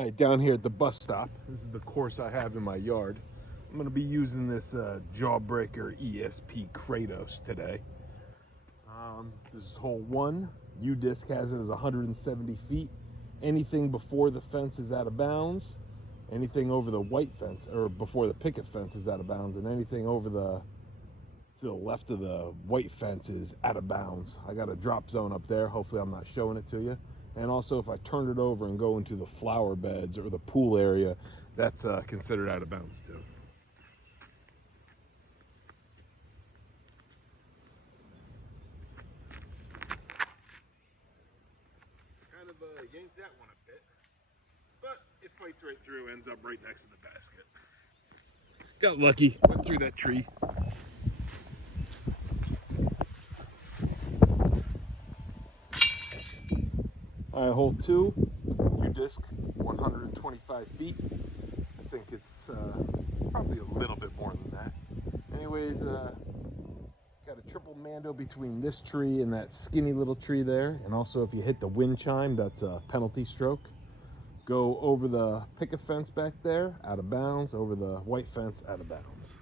All right, down here at the bus stop, this is the course I have in my yard. I'm going to be using this Jawbreaker ESP Kratos today. This is hole 1. U-disc has it as 170 feet. Anything before the fence is out of bounds. Anything over the white fence, or before the picket fence, is out of bounds. And anything over to the left of the white fence is out of bounds. I got a drop zone up there. Hopefully I'm not showing it to you. And also, if I turn it over and go into the flower beds or the pool area, that's considered out of bounds too. Kind of yanked that one a bit, but it fights right through, ends up right next to the basket. Got lucky, went through that tree. All right, hole 2, U-disc, 125 feet. I think it's probably a little bit more than that. Anyways, got a triple mando between this tree and that skinny little tree there. And also, if you hit the wind chime, that's a penalty stroke. Go over the picket fence back there, out of bounds. Over the white fence, out of bounds.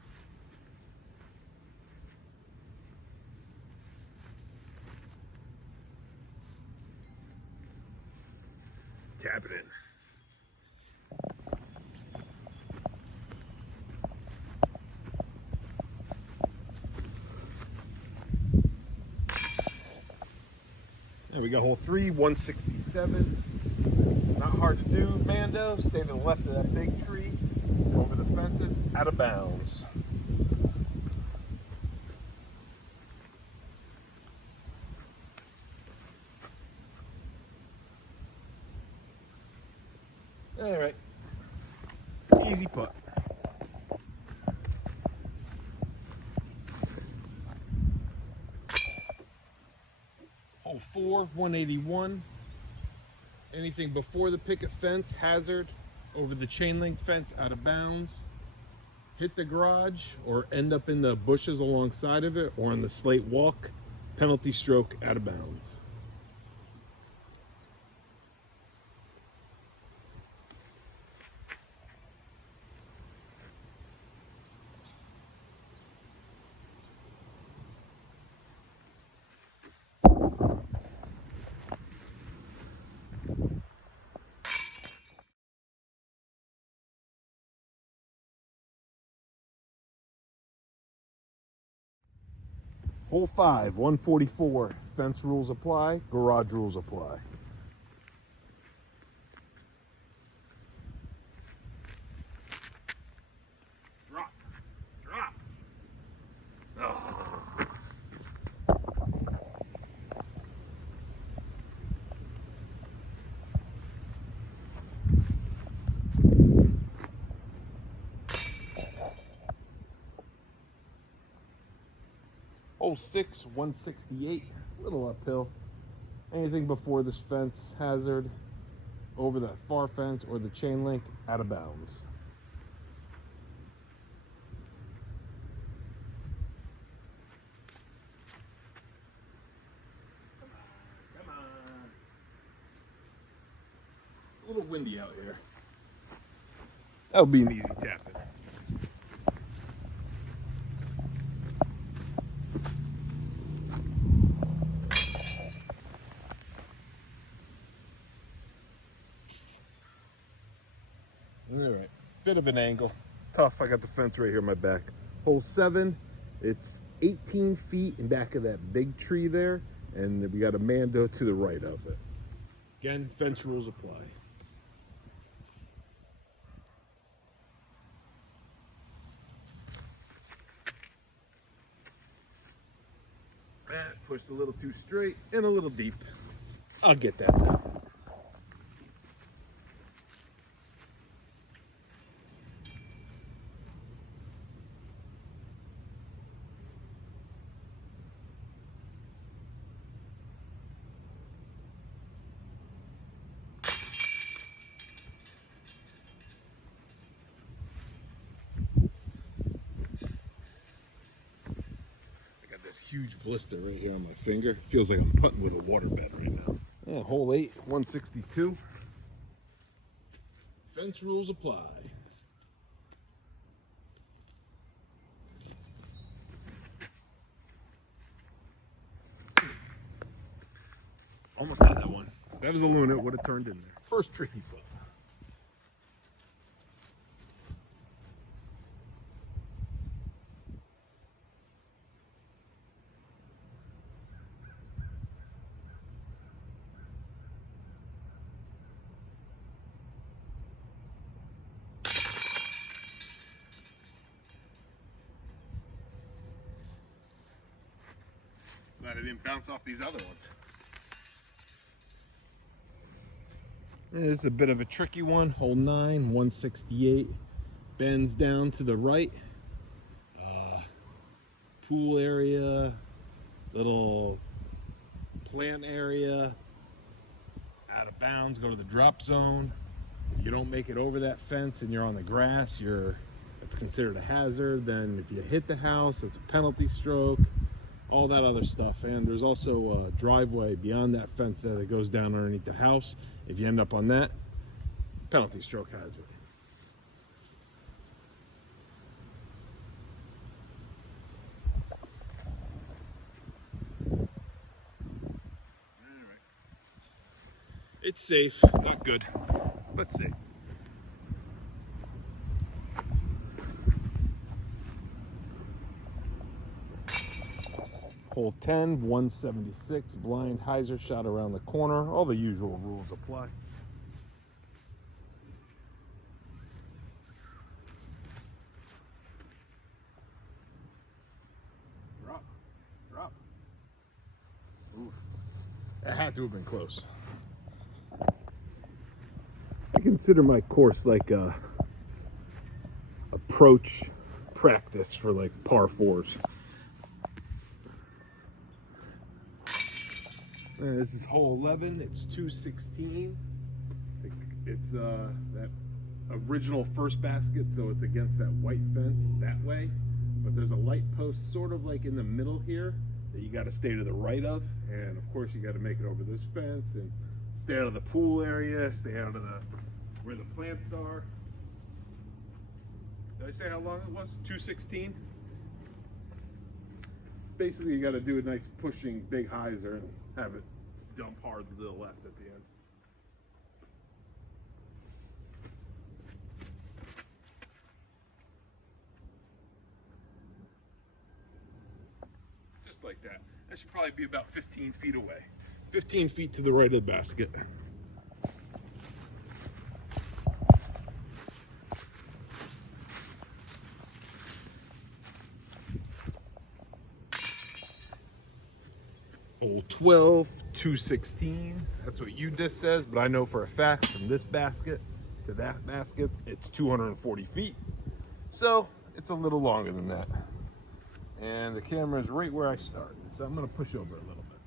Tap it in. There we go, hole 3, 167. Not hard to do, Mando. Stay to the left of that big tree. Over the fences, out of bounds. All right, easy putt. Hole 4, 181. Anything before the picket fence, hazard. Over the chain link fence, out of bounds. Hit the garage or end up in the bushes alongside of it or on the slate walk, penalty stroke, out of bounds. Hole 5, 144. Fence rules apply, garage rules apply. Drop. Drop. Oh. Hole 6, 168. Little uphill. Anything before this fence, hazard. Over that far fence or the chain link, out of bounds. Come on. It's a little windy out here. That would be an easy tap in. All right, bit of an angle. Tough, I got the fence right here in my back. Hole 7, it's 18 feet in back of that big tree there, and we got a mando to the right of it. Again, fence rules apply. Pushed a little too straight and a little deep. I'll get that now. This huge blister right here on my finger. Feels like I'm putting with a waterbed right now. Yeah, hole 8, 162. Fence rules apply. Almost had that one. If that was a Luna, it would have turned in there. First tricky foot. Glad I didn't bounce off these other ones. This is a bit of a tricky one. Hole 9, 168. Bends down to the right. Pool area, little plant area. Out of bounds, go to the drop zone. If you don't make it over that fence and you're on the grass, it's considered a hazard. Then if you hit the house, it's a penalty stroke. All that other stuff. And there's also a driveway beyond that fence that goes down underneath the house. If you end up on that, penalty stroke hazard. Anyway, it's safe, not good, but safe. Hole 10, 176, blind hyzer shot around the corner. All the usual rules apply. Drop. Ooh, that had to have been close. I consider my course like a approach practice for like par 4s. This is hole 11. It's 216. It's that original first basket, so it's against that white fence that way. But there's a light post sort of like in the middle here that you got to stay to the right of, and of course you got to make it over this fence and stay out of the pool area, stay out of where the plants are. Did I say how long it was? 216. Basically, you got to do a nice pushing big hyzer and have it dump hard to the left at the end. Just like that. That should probably be about 15 feet away. 15 feet to the right of the basket. Hole 12, 216. That's what UDIS says, but I know for a fact from this basket to that basket, it's 240 feet. So it's a little longer than that. And the camera is right where I started. So I'm gonna push over a little bit.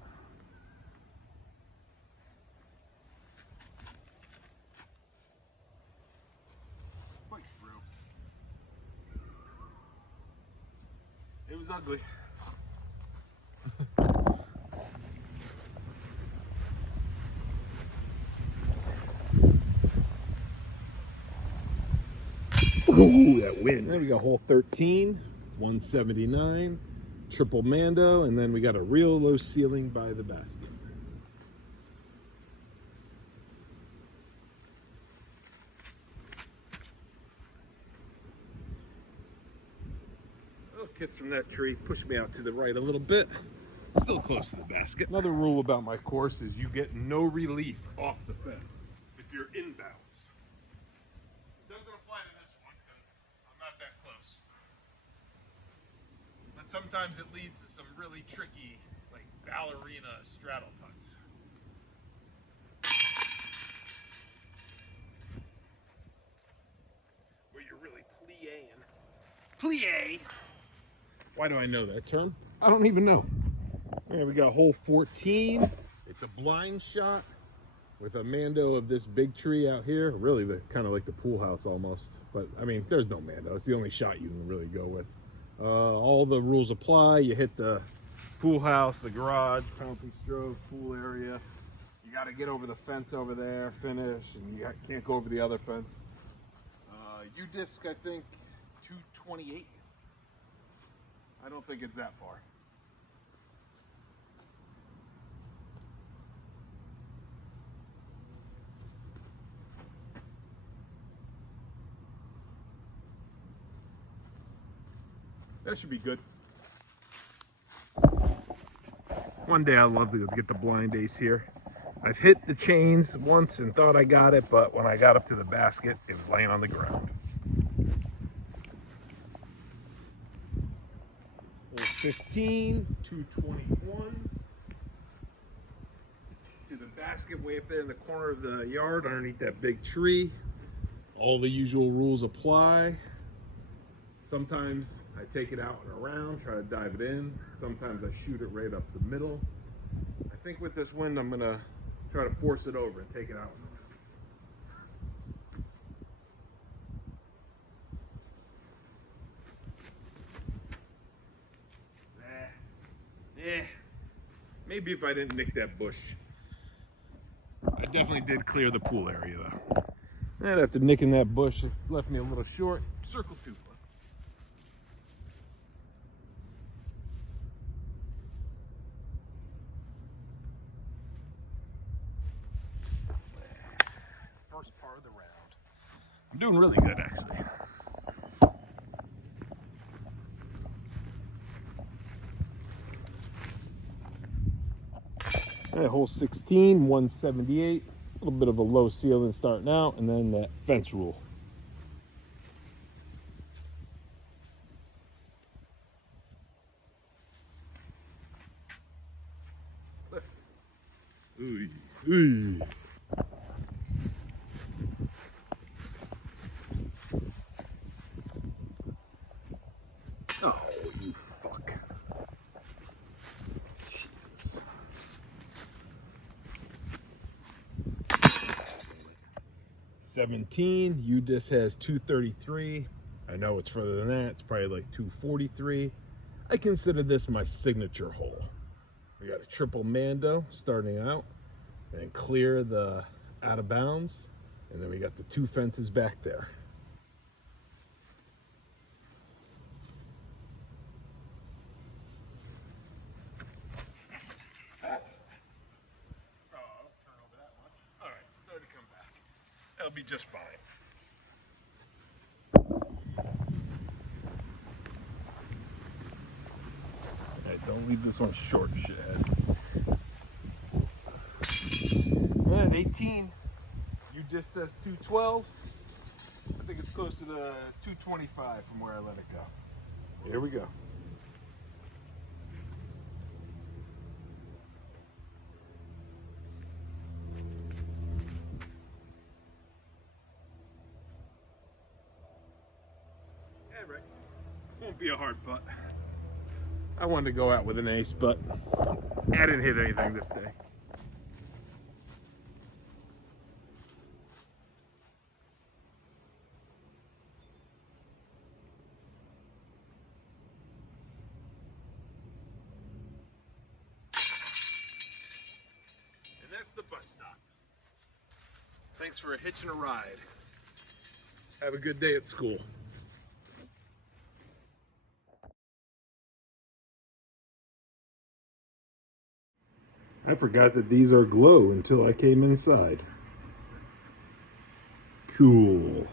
Quite through. It was ugly. Ooh, that wind. Then we got hole 13, 179, triple Mando, and then we got a real low ceiling by the basket. A little kiss from that tree pushed me out to the right a little bit. Still close to the basket. Another rule about my course is you get no relief off the fence if you're inbounds. Doesn't apply to this one because I'm not that close. But sometimes it leads to some really tricky, like ballerina straddle putts. Where you're really plieing. Plie! Why do I know that term? I don't even know. Yeah, we got hole 14. It's a blind shot with a Mando of this big tree out here. Really kind of like the pool house almost. But I mean, there's no Mando. It's the only shot you can really go with. All the rules apply. You hit the pool house, the garage, penalty stroke, pool area. You got to get over the fence over there, finish, and you can't go over the other fence. U-disc, I think 228. I don't think it's that far. That should be good. One day I'd love to get the blind ace here. I've hit the chains once and thought I got it, but when I got up to the basket, it was laying on the ground. Hole 15, 221. To the basket way up there in the corner of the yard underneath that big tree. All the usual rules apply. Sometimes I take it out and around, try to dive it in. Sometimes I shoot it right up the middle. I think with this wind, I'm gonna try to force it over and take it out. Yeah, maybe if I didn't nick that bush. I definitely did clear the pool area though. And after nicking that bush, it left me a little short. Circle two. First part of the round. I'm doing really good actually. All right, hole 16, 178. A little bit of a low ceiling starting out, and then that fence rule. Lift. Ooh, ooh. Oh, you fuck. Jesus. $17. U-disc has 233. I know it's further than that. It's probably like 243. I consider this my signature hole. We got a triple Mando starting out, and clear the out of bounds, and then we got the two fences back there. That'll be just fine. Okay, don't leave this one short, shithead. And 18. U-disc says 212. I think it's close to the 225 from where I let it go. Here we go. Yeah, right. Won't be a hard putt. I wanted to go out with an ace, but I didn't hit anything this day. And that's the bus stop. Thanks for hitching a ride. Have a good day at school. I forgot that these are glow until I came inside. Cool.